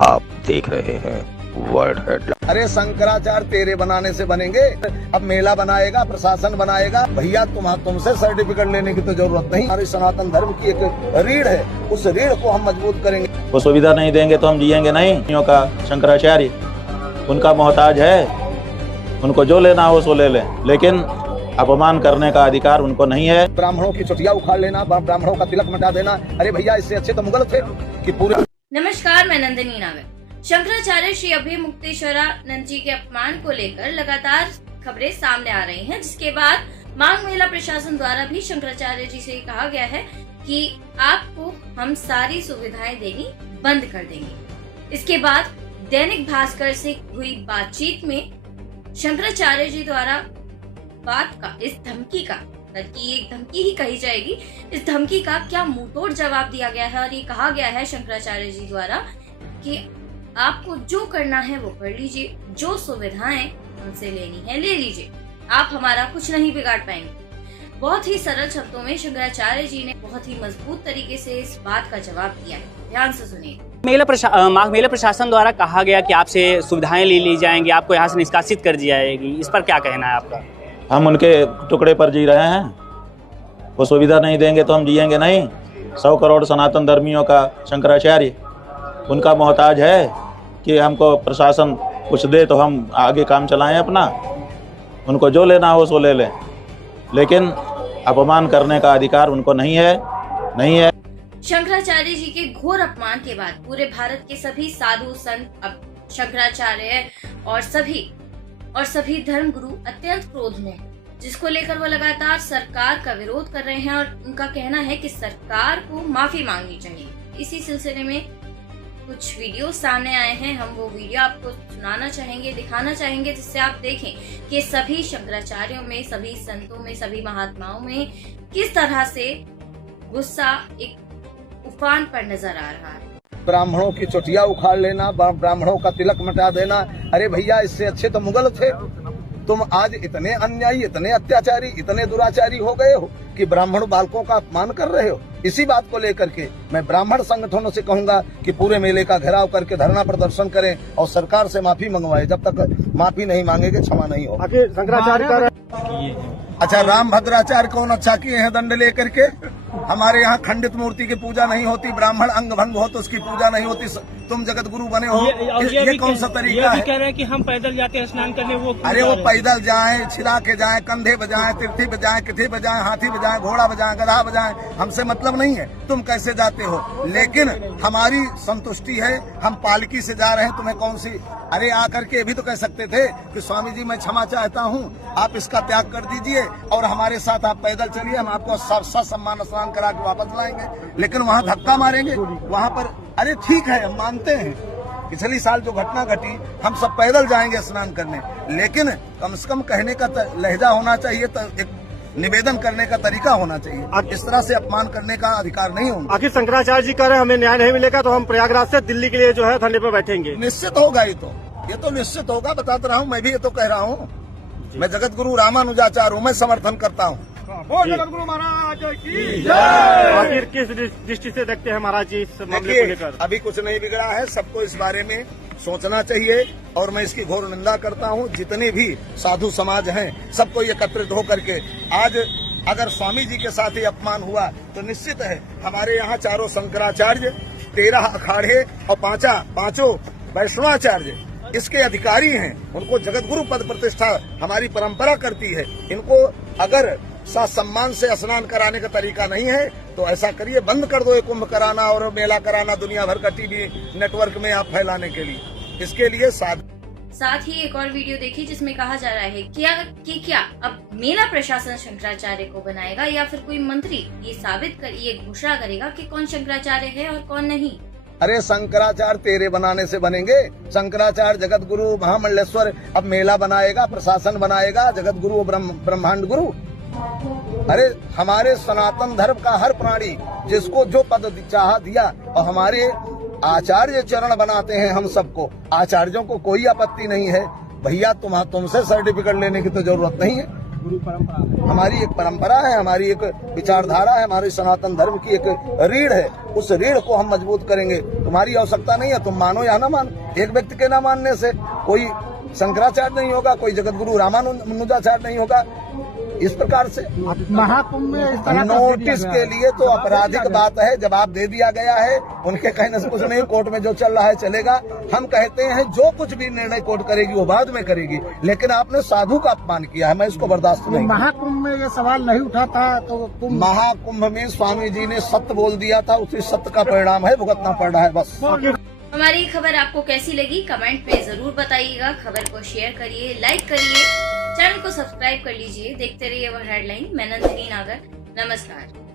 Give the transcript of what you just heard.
आप देख रहे हैं वर्ल्ड हेडलाइन। अरे शंकराचार्य तेरे बनाने से बनेंगे। अब मेला बनाएगा, प्रशासन बनाएगा। भैया तुमसे सर्टिफिकेट लेने की तो जरूरत नहीं। हमारी सनातन धर्म की एक रीढ़ है, उस रीढ़ को हम मजबूत करेंगे। वो सुविधा नहीं देंगे तो हम जिएंगे नहीं। का शंकराचार्य उनका मोहताज है, उनको जो लेना हो सो ले लें, लेकिन अपमान करने का अधिकार उनको नहीं है। ब्राह्मणों की चुटिया उखाड़ लेना, ब्राह्मणों का तिलक मिटा देना, अरे भैया इससे अच्छे तो मुगल थे कि पूरे। नमस्कार, मैं नंदिनी नागर। शंकराचार्य श्री अभय मुक्तेश्वरानंद जी के अपमान को लेकर लगातार खबरें सामने आ रही हैं, जिसके बाद माघ मेला प्रशासन द्वारा भी शंकराचार्य जी से कहा गया है कि आपको हम सारी सुविधाएं देनी बंद कर देंगे। इसके बाद दैनिक भास्कर से हुई बातचीत में शंकराचार्य जी द्वारा बात का, इस धमकी का, बल्कि एक धमकी ही कही जाएगी, इस धमकी का क्या मुंहतोड़ जवाब दिया गया है। और ये कहा गया है शंकराचार्य जी द्वारा कि आपको जो करना है वो कर लीजिए, जो सुविधाएं हमसे लेनी है ले लीजिए, आप हमारा कुछ नहीं बिगाड़ पाएंगे। बहुत ही सरल शब्दों में शंकराचार्य जी ने बहुत ही मजबूत तरीके से इस बात का जवाब दिया है। ध्यान से सुनिए। माघ मेला प्रशासन द्वारा कहा गया कि आपसे सुविधाएं ले ली जाएंगी, आपको यहाँ से निष्कासित कर दी जाएगी, इस पर क्या कहना है आपका? हम उनके टुकड़े पर जी रहे हैं, वो सुविधा नहीं देंगे तो हम जिएंगे नहीं। 100 करोड़ सनातन धर्मियों का शंकराचार्य उनका मोहताज है कि हमको प्रशासन कुछ दे तो हम आगे काम चलाएं अपना, उनको जो लेना हो सो ले लें, लेकिन अपमान करने का अधिकार उनको नहीं है। शंकराचार्य जी के घोर अपमान के बाद पूरे भारत के सभी साधु संत, अब शंकराचार्य और सभी धर्म गुरु अत्यंत क्रोध में, जिसको लेकर वो लगातार सरकार का विरोध कर रहे हैं और उनका कहना है कि सरकार को माफी मांगनी चाहिए। इसी सिलसिले में कुछ वीडियो सामने आए हैं, हम वो वीडियो आपको सुनाना चाहेंगे, दिखाना चाहेंगे, जिससे आप देखें कि सभी शंकराचार्यों में, सभी संतों में, सभी महात्माओं में किस तरह से गुस्सा एक उफान पर नजर आ रहा है। ब्राह्मणों की चुटिया उखाड़ लेना, ब्राह्मणों का तिलक मिटा देना, अरे भैया इससे अच्छे तो मुगल थे। तुम आज इतने अन्यायी, इतने अत्याचारी, इतने दुराचारी हो गए हो कि ब्राह्मण बालकों का अपमान कर रहे हो। इसी बात को लेकर के मैं ब्राह्मण संगठनों से कहूंगा कि पूरे मेले का घेराव करके धरना प्रदर्शन करें और सरकार से माफी मंगवाए। जब तक माफी नहीं मांगेंगे क्षमा नहीं होगा। शंकराचार्य अच्छा, राम भद्राचार्य कौन अच्छा किए हैं दंड लेकर के? हमारे यहाँ खंडित मूर्ति की पूजा नहीं होती, ब्राह्मण अंग भंग हो तो उसकी पूजा नहीं होती। तुम जगत गुरु बने हो, ये कौन सा तरीका है? कह रहे हैं कि हम पैदल जाते हैं स्नान करने, वो अरे वो पैदल जाएं, छिला के जाएं, कंधे बजाएं, तिरथी बजाएं, किथी बजाएं, हाथी बजाएं, घोड़ा बजाएं, गधा बजाएं, हमसे मतलब नहीं है तुम कैसे जाते हो। लेकिन हमारी संतुष्टि है, हम पालकी से जा रहे हैं, तुम्हें कौन सी? अरे आकर के भी तो कह सकते थे कि स्वामी जी मैं क्षमा चाहता हूँ, आप इसका त्याग कर दीजिए और हमारे साथ आप पैदल चलिए, हम आपको ससम्मान स्नान करा के वापस लाएंगे। लेकिन वहाँ धक्का मारेंगे, वहाँ पर अरे ठीक है हम मानते हैं पिछली साल जो घटना घटी, हम सब पैदल जाएंगे स्नान करने, लेकिन कम से कम कहने का लहजा होना चाहिए, एक निवेदन करने का तरीका होना चाहिए। इस तरह से अपमान करने का अधिकार नहीं होगा। आखिर शंकराचार्य जी कह रहे हैं हमें न्याय नहीं मिलेगा तो हम प्रयागराज से दिल्ली के लिए जो है धरने पर बैठेंगे। निश्चित होगा, ये तो निश्चित होगा, बताता रहा हूँ, मैं भी ये तो कह रहा हूँ। मैं जगत गुरु रामानुजाचार्य हूँ, मैं समर्थन करता हूँ। जगत गुरु महाराज की जय। आखिर किस दृष्टि से देखते हैं महाराज जी इस मामले को लेकर? अभी कुछ नहीं बिगड़ा है, सबको इस बारे में सोचना चाहिए और मैं इसकी घोर निंदा करता हूँ। जितने भी साधु समाज हैं सबको एकत्रित होकर के, आज अगर स्वामी जी के साथ ही अपमान हुआ तो निश्चित है हमारे यहाँ चारों शंकराचार्य, 13 अखाड़े और पांचों वैष्णवाचार्य इसके अधिकारी हैं। उनको जगत गुरु पद प्रतिष्ठा हमारी परंपरा करती है। इनको अगर सम्मान से स्नान कराने का तरीका नहीं है तो ऐसा करिए, बंद कर दो ये कुंभ कराना और मेला कराना दुनिया भर का टीवी नेटवर्क में आप फैलाने के लिए। इसके लिए साथ ही एक और वीडियो देखी जिसमें कहा जा रहा है क्या अब मेला प्रशासन शंकराचार्य को बनाएगा या फिर कोई मंत्री ये घोषणा करेगा कि कौन शंकराचार्य है और कौन नहीं। अरे शंकराचार्य तेरे बनाने से बनेंगे। शंकराचार्य जगत गुरु महामंडलेश्वर अब मेला बनाएगा, प्रशासन बनाएगा, जगत गुरु ब्रह्मांड गुरु। अरे हमारे सनातन धर्म का हर प्राणी जिसको जो पद चाह दिया, और हमारे आचार्य चरण बनाते हैं हम सबको, आचार्यों को कोई आपत्ति नहीं है। भैया तुमसे सर्टिफिकेट लेने की तो जरूरत नहीं है। हमारी एक परंपरा है, हमारी एक विचारधारा है, हमारे सनातन धर्म की एक रीढ़ है। उस रीढ़ को हम मजबूत करेंगे। तुम्हारी आवश्यकता नहीं है, तुम मानो या ना मानो। एक व्यक्ति के ना मानने से कोई शंकराचार्य नहीं होगा, कोई जगत गुरु रामानुजाचार्य नहीं होगा। इस प्रकार से महाकुंभ में इस तरह नोटिस के लिए तो आपराधिक बात है। जवाब दे दिया गया है, उनके कहने से कुछ नहीं। कोर्ट में जो चल रहा है चलेगा। हम कहते हैं जो कुछ भी निर्णय कोर्ट करेगी वो बाद में करेगी, लेकिन आपने साधु का अपमान किया है, मैं इसको बर्दाश्त नहीं। महाकुंभ में ये सवाल नहीं उठा था तो तुम महाकुंभ में स्वामी जी ने सत्य बोल दिया था, उसी सत्य का परिणाम है, भुगतना पड़ रहा है बस। हमारी खबर आपको कैसी लगी कमेंट में जरूर बताइएगा। खबर को शेयर करिए, लाइक करिए, चैनल को सब्सक्राइब कर लीजिए। देखते रहिए वन हेडलाइन। मैं नंदिनी नागर, नमस्कार।